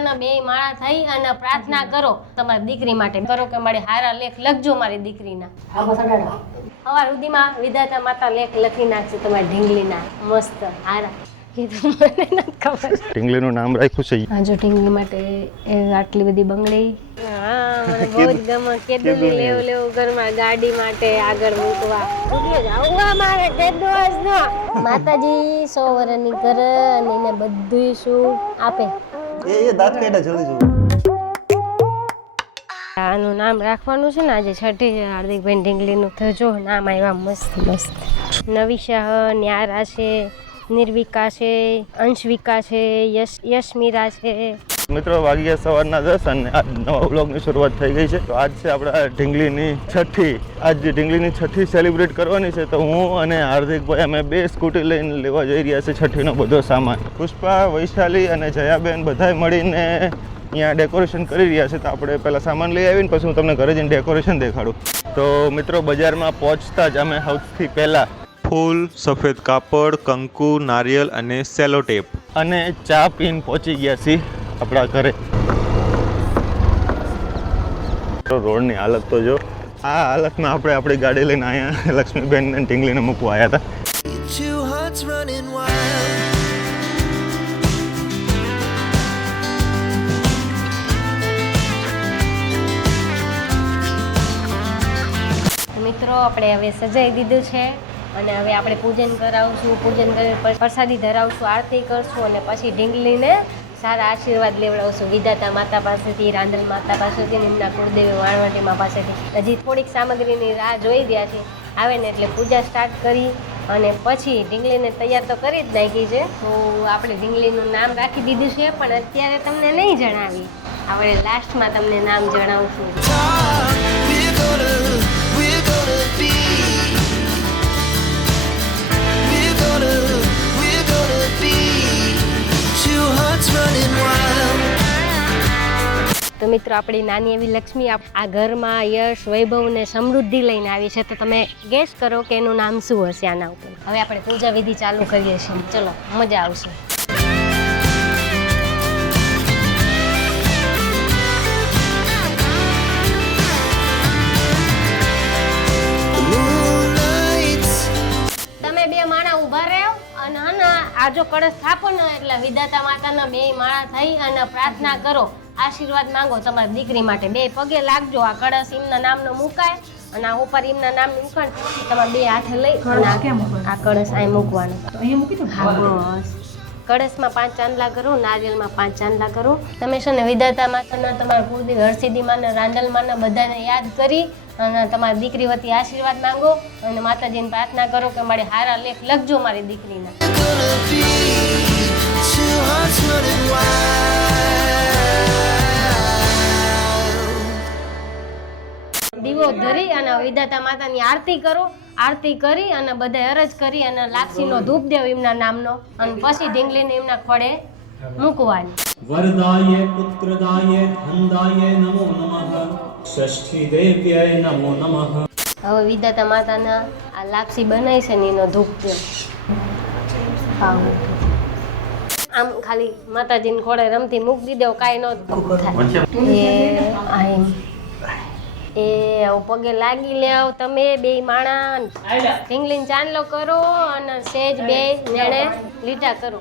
માતાના બે માળા થઈ અને પ્રાર્થના કરો તમારી દીકરી માટે કરો કે મારી હારા લેખ લખજો મારી દીકરીના. સવાર સુધીમાં વિધાતા માતા લેખ લખી નાખશે તમારી ઢીંગલીના મસ્ત હારા. કીધું મને નથી ખબર. ઢીંગલીનું નામ રાખ્યું છે. હા જો ઢીંગલી માટે આટલી બધી બંગડી. હા મને બહુ જ ગમે. કેદુલી લેવું ઘરમાં ગાડી માટે આગળ મૂકવા. મારે માતાજી 100 વર્ષની કરે અને એને બધું શું આપે. એ દાંત કાઢ્યા જલ્દી જલ્દી. આનું નામ રાખવાનું છે ને આજે છઠ્ઠી છે હાર્દિકભાઈ ઢીંગલીનું. તો જો નામ આવ્યા મસ્ત મસ્ત. નવીશા ન્યારા છે, નિર્વિકા છે, અંશવિકા છે, યશમીરા છે. મિત્રો વાગ્યા સવારના 10 અને આજ નવા વ્લોગની શરૂઆત થઈ ગઈ છે. તો આજ છે આપણા ઢીંગલીની છઠ્ઠી. આજ ઢીંગલીની છઠ્ઠી સેલિબ્રેટ કરવાની છે. તો હું અને હાર્દિકભાઈ અમે 2 સ્કૂટી લઈને લેવા જઈ રહ્યા છે છઠ્ઠીનો બધો સામાન. પુષ્પા, વૈશાલી અને જયાબેન બધાય મળીને અહીંયા ડેકોરેશન કરી રહ્યા છે. તો આપણે પહેલાં સામાન લઈ આવીને પછી હું તમને ઘરે જઈને ડેકોરેશન દેખાડું. તો મિત્રો બજારમાં પહોંચતા જ અમે સૌથી પહેલાં ફૂલ, સફેદ કાપડ, કંકુ, નારિયેલ અને સેલો ટેપ અને ચા પીને પહોંચી ગયા છીએ આપણા ઘરે. તો રોડની હાલત તો જો. આ હાલતમાં આપણે આપણી ગાડી લઈને અહીંયા લક્ષ્મીબેન અને ઢીંગલીને મૂકવા આવ્યા હતા. મિત્રો આપણે હવે સજાઈ દીધું છે અને હવે આપણે પૂજન કરાવશું. પૂજન કરી પ્રસાદી ધરાવશું, આરતી કરશું અને પછી ઢીંગલીને સારા આશીર્વાદ લેવડાવશું વિધાતા માતા પાસેથી, રાંદલ માતા પાસેથી, એમના કુળદેવી વાણવટીમાં પાસેથી. હજી થોડીક સામગ્રીની રાહ જોઈ રહ્યા છે. આવે ને એટલે પૂજા સ્ટાર્ટ કરી અને પછી ઢીંગલીને તૈયાર તો કરી જ નાખી છે. તો આપણે ઢીંગલીનું નામ રાખી દીધું છે પણ અત્યારે તમને નહીં જણાવી. આપણે લાસ્ટમાં તમને નામ જણાવશું. તો મિત્રો આપણી નાની એવી લક્ષ્મી આ ઘરમાં યશ, વૈભવ ને સમૃદ્ધિ લઈને આવી છે. તો તમે ગેસ કરો કે એનું નામ શું હશે આના ઉપર. હવે આપણે પૂજા વિધિ ચાલુ કરીએ છીએ. ચલો મજા આવશે. તમે 2 માણા ઊભા રહ્યો અને આ જો કળશ સ્થાપો ને એટલે વિધાતા માતાના 2 માળા થઈ અને પ્રાર્થના કરો, આશીર્વાદ માંગો તમારી દીકરી માટે. 2 પગે લાગજો. આ કળશ એમના નામનો મુકાય અને આ ઉપર એમના નામનું મુકાય. તમારે 2 હાથે લઈ આ કળશ અહીં મૂકવાનો. હા બસ. કળશમાં 5 ચાંદલા કરો, નારિયેલમાં 5 ચાંદલા કરો. તમે છે ને વિધાતા માતાના, તમારા કુળદેવી હરસિદ્ધિ માના, રાંદલ માના બધાને યાદ કરી અને તમારી દીકરી વતી આશીર્વાદ માંગો અને માતાજીને પ્રાર્થના કરો કે મારી હારા લેખ લખજો મારી દીકરીના. દીવો ધરી અને વિધાતા માતાની આરતી કરો. આરતી કરી અને બધા અરજ કરી અને લાક્ષીનો ધૂપ દેવ એમના નામનો અને પછી ઢીંગલીને એમના ખોડે મૂકવાની. વરદાય પુત્રદાય ધનદાય નમો નમઃ ષષ્ઠી દેવ્યાય નમો નમઃ. હવે વિધાતા માતાના આ લાક્ષી બનાવી છે ને એનો ધૂપ દેવ આમ ખાલી માતાજીને ખોડે રમતી મૂકી દેવ, કાંઈ ન થાય. એ પગે લાગી લેવ તમે 2 માણા. ઢીંગલીને ચાંદલો કરો અને સેજ 2 નેણે લીટા કરો.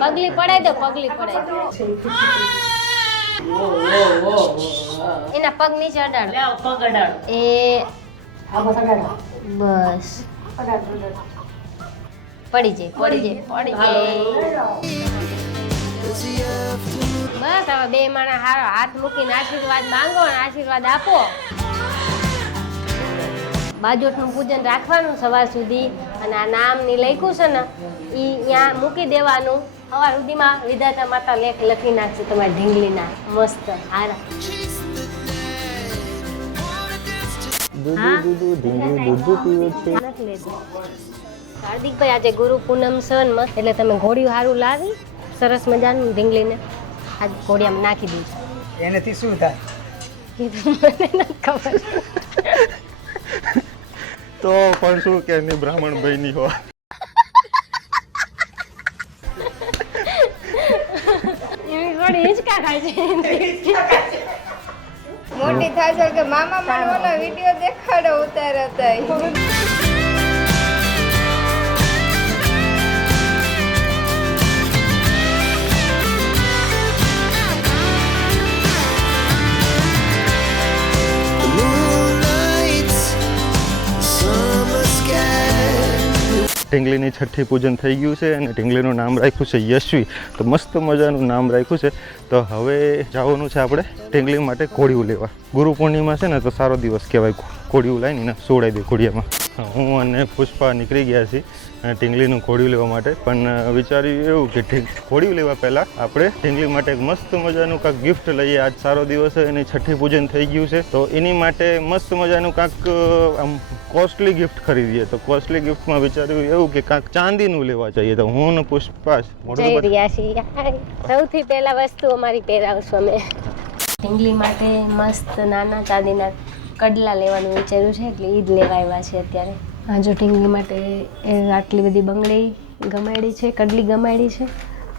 પગલી પડાય દો, પગલી પડાય દો. એના પગ નીચે અડાડો. એ બસ પડી જાય. બસ હવે 2 માણા હારો હાથ મૂકીને આશીર્વાદ માંગો અને આશીર્વાદ આપો. બાજોટનું પૂજન રાખવાનું સવાર સુધી અને આ નામની લખ્યું છે ને એ ત્યાં મૂકી દેવાનું. સવાર સુધીમાં વિધાતા માતા લેખ લખી નાખશે તમારી ઢીંગલીના મસ્ત હારા. હાર્દિકભાઈ આજે ગુરુ પૂનમ છે એટલે તમે ઘોડિયું સારું લાવી સરસ મજાનું ઢીંગલીને આજ ઘોડિયામાં નાખી દીધું. એનાથી શું થાય કીધું મને નથી ખબર. તો પણ શું કે એની બ્રાહ્મણ બહેની હોય. એવી થોડી હિંચકા ખાય છે. મોટી થાય કે મામા મને ઓલો વિડિયો દેખાડો ઉતારતા. ઢીંગલીની છઠ્ઠી પૂજન થઈ ગયું છે અને ઢીંગલીનું નામ રાખ્યું છે યશ્વી. તો મસ્ત મજાનું નામ રાખ્યું છે. તો હવે જવાનું છે આપણે ઢીંગલી માટે કોળિયું લેવા. ગુરુ પૂર્ણિમા છે ને તો સારો દિવસ કહેવાય કોળિયું લાવીને સોડાઈ દે કોળિયામાં. હું અને પુષ્પા નીકળી ગયા છીએ ઢીંગલીનું કોળિયું લેવા માટે. પણ વિચાર્યું એવું કે કોળિયું લેવા પહેલાં આપણે ઢીંગલી માટે એક મસ્ત મજાનું કાંઈક ગિફ્ટ લઈએ. આજ સારો દિવસ છે, એની છઠ્ઠી પૂજન થઈ ગયું છે. તો એની માટે મસ્ત મજાનું કાંઈક આમ કોસ્ટલી ગિફ્ટ ખરીદીએ. તો કોસ્ટલી ગિફ્ટમાં વિચાર્યું એવું કે કાંઈક ચાંદીનું લેવા જઈએ. તો હું ને પુષ્પા જઈ રહ્યા છીએ. સૌથી પહેલા વસ્તુ અમારી પહેરાવશું અમે. ઢીંગલી માટે મસ્ત નાના ચાંદીના કડલા લેવાનું વિચાર્યું છે, એટલે ઈ જ લેવા આવ્યા છે અત્યારે. આ જો ઢીંગલી માટે આટલી બધી બંગડી ગમાડી છે, કડલી ગમાડી છે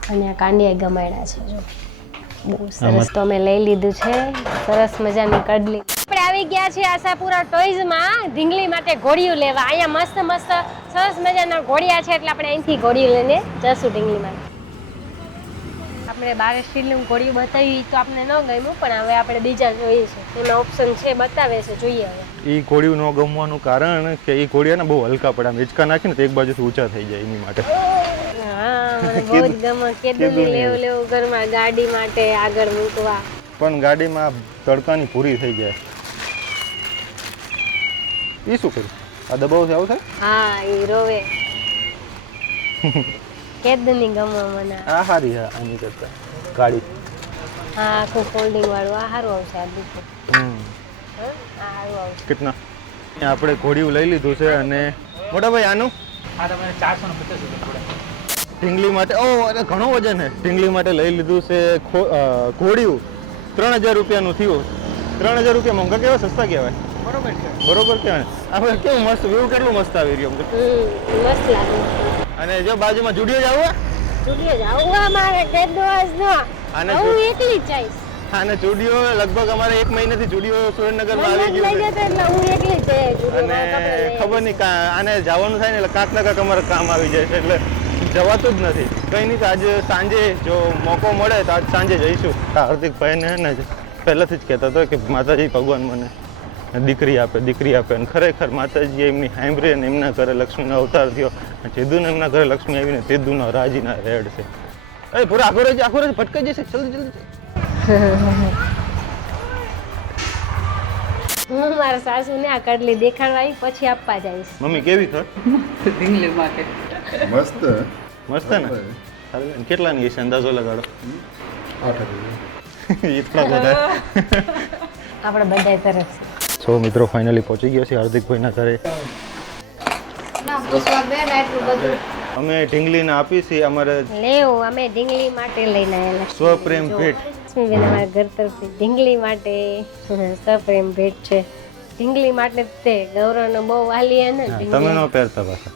અને આ કાંડિયા ગમાડ્યા છે. જો બહુ સરસ. તો અમે લઈ લીધું છે સરસ મજાની કડલી. આપણે આવી ગયા છીએ આશાપુરા ટોયઝમાં ઢીંગલી માટે ઘોડિયું લેવા. અહીંયા મસ્ત મસ્ત સરસ મજાના ઘોડિયા છે, એટલે આપણે અહીંથી ઘોડિયું લઈને જશું ઢીંગલી માટે. આપણે બારે સ્ટીલનું ઘોડિયું બતાવ્યું તો આપણે ન ગમ્યું, પણ હવે આપણે બીજા જોઈએ છે. એમાં ઓપ્શન છે, બતાવે છે, જોઈએ હવે. એ ઘોડિયું ન ગમવાનું કારણ કે એ ઘોડિયાને બહુ હલકા પડે. આમ હિંચકા નાખીને તો એક બાજુથી ઊંચા થઈ જાય એની માટે. હા, મને બહુ જ ગમે. કેદુની લેવું ઘરમાં ગાડી માટે આગળ મૂકવા. પણ ગાડીમાં તડકાની પૂરી થઈ જાય. એ શું કર્યું? આ દબાવથી આવું થાય? હા, એ રોવે. કેદુની ગમે મને. આ હારી હા આની કરતા ગાડી. હા, આખું ફોલ્ડિંગ વાળું. આ સારું આવશે. આ દીકું આ સારું આવશે. કેટલા? આપણે ઘોડિયું લઈ લીધું છે અને મોટા ભાઈ આનું ઢીંગલી માટે અરે ઘણો વજન છે. ઢીંગલી માટે લઈ લીધું છે ઘોડિયું. 3000 રૂપિયાનું થયું. 3000 રૂપિયા મોંઘા કેવા સસ્તા કહેવાય? બરોબર કહેવાય. આપણે કેવું મસ્ત વ્યૂ કેટલું મસ્ત આવી રહ્યું મસ્ત લાગે. અને જો બાજુમાં જુડિયો જ આવું જુડિયો જ આવું મારે કેદુ જ ન. આને હું એકલી જ જઈશ. અને જુડિયો લગભગ અમારે 1 મહિનાથી જુડિયો સુરેન્દ્રનગરમાં આવી ગયું છે. એટલે હું એકલી જ જઈશ. અને ખબર નહીં આને જવાનું થાય ને એટલે કાંક ને કાંક અમારે કામ આવી જાય છે, એટલે જવાતું જ નથી. કંઈ નહીં, તો આજે સાંજે જો મોકો મળે તો આજ સાંજે જઈશું. હાર્દિકભાઈને ને પહેલાંથી જ કહેતો હતો કે માતાજી ભગવાન મને દીકરી આપે. અને ખરેખર માતાજી એમની સાંભળી અને એમના ઘરે લક્ષ્મીનો અવતાર થયો. જેદુને એમના ઘરે લક્ષ્મી આવીને તેદુનો રાજીના રેડ છે. અરે પૂરા આખો રહે ભટકાઈ જશે. જલ્દી હું મારા સાસુને આ કડલી દેખાડવા આવી, પછી આપવા જઈશ. મમ્મી કેવી થર? મસ્ત મસ્ત ને? સારું. કેટલાની હશે અંદાજો લગાડો? 8 એ થોડા બધા. આપણે બધા તરફ. સો મિત્રો ફાઇનલી પહોંચી ગયા છે હાર્દિકભાઈના ઘરે. ના પૂછવા બેન આટલું બધું. અમે ઢીંગલીને આપી છે અમારે લેવું. અમે ઢીંગલી માટે લઈને આવેલા છીએ. સ્વપ્રેમ ભેટ. લક્ષ્મીબેન અમારા ઘર તરફથી ઢીંગલી માટે સ્વપ્રેમ ભેટ છે. ઢીંગલી માટે તે ગૌરવનો બહુ વાલી હે ને. તમે નો પહેરતા પાછા.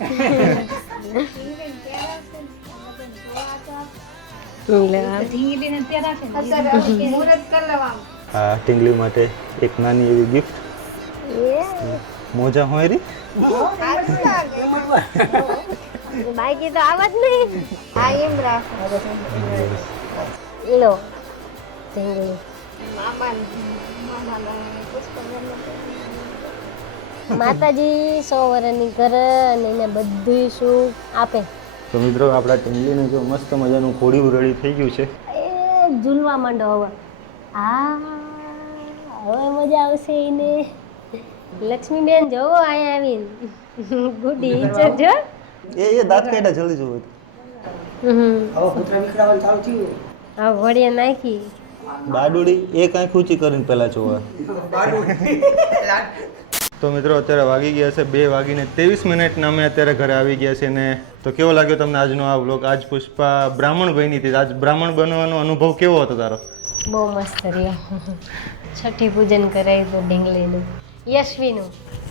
મુહૂર્ત કરી લેવા. હા, ઢીંગલી માટે એક નાની એવી ગિફ્ટ. મોજા હોય રી. બાકી તો આવત નહીં. હા એમ રાખો. લો ઢીંગલી. માતાજી 100 વર્ષની કરે અને એને બધું શું આપે. તો મિત્રો આપણા ઢીંગલીને જો મસ્ત મજાનું ઘોડિયું રેડી થઈ ગયું છે. એ ઝૂલવા માંડો હવે. હા, હવે મજા આવશે એને. લક્ષ્મીબેન જોવો અહીંયા આવીને ગુડી ઈચ્છા જો. એ દાંત કાઢ્યા જલ્દી જોવો. હા, ઘોડિયા નાખી. બાડુડી એક આંખ ઊંચી કરીને પહેલા જોવા. તો મિત્રો અત્યારે વાગી ગયા છે 2:23 ને અમે અત્યારે ઘરે આવી ગયા છે. ને તો કેવો લાગ્યો તમને આજનો આ વ્લોગ? આજ પુષ્પા બ્રાહ્મણ બની હતી. આજ બ્રાહ્મણ બનવાનો અનુભવ કેવો હતો તારો? બહુ મસ્ત રહ્યો. છઠ્ઠી પૂજન કરાયું હતું ઢીંગલીનું, યશ્વીનું.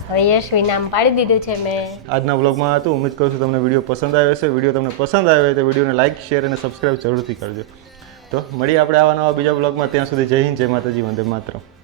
હવે યશવી નામ પાડી દીધું છે મેં. આજના વ્લોગમાં હતું. ઉમ્મીદ કરું છું તમને વિડીયો પસંદ આવ્યો હશે. વિડીયો તમને પસંદ આવ્યો હોય તો વિડીયોને લાઇક, શેર અને સબસ્ક્રાઈબ જરૂરથી કરજો. તો મળીએ આપણે આવા નવા બીજા વ્લોગમાં. ત્યાં સુધી જય હિન્દ, જય માતાજી, વંદે માતરમ.